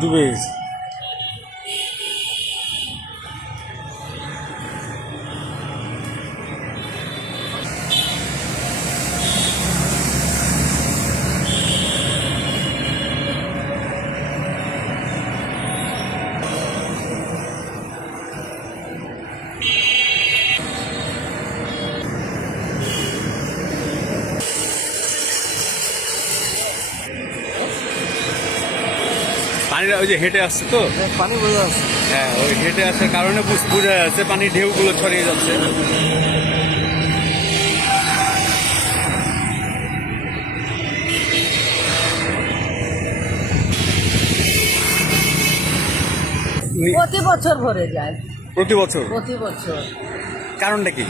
ডুবে পানিটা ওই যে হেঁটে আসছে তো? পানি বোঝা যাচ্ছে। হ্যাঁ ওই হেঁটে আসার কারণে বুঝ- যাচ্ছে পানির ঢেউগুলো ছড়িয়ে যাচ্ছে। প্রতি বছর ভরে যায়। প্রতি বছর? প্রতি বছর। কারণটা কি?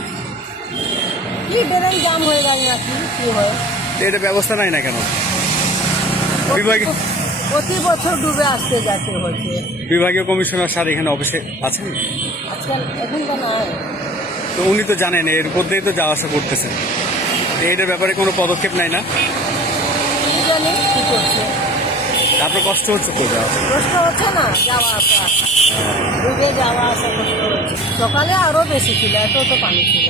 কি ড্রেন জাম হয়ে যায় নাকি? কি হয়? এটা ব্যবস্থা নাই না কেন? বিভাগে- প্রতি বছর ডুবে আসতে যাতে হচ্ছে বিভাগীয় কমিশনার স্যার এখানে অফিসে আছেন? আজকাল এখন তো নাই। তো উনি তো জানেন এর উপর দিয়ে তো যাওয়া আসা করতেছেন। এটার ব্যাপারে কোনো পদক্ষেপ নাই না? কি জানি কি করছে? আপনার কষ্ট হচ্ছে তো যাওয়া? কষ্ট হচ্ছে না যাওয়া আসা। ডুবে যাওয়া আসা কষ্ট হচ্ছে। সকালে আরও বেশি ছিল এত তো পানি ছিল।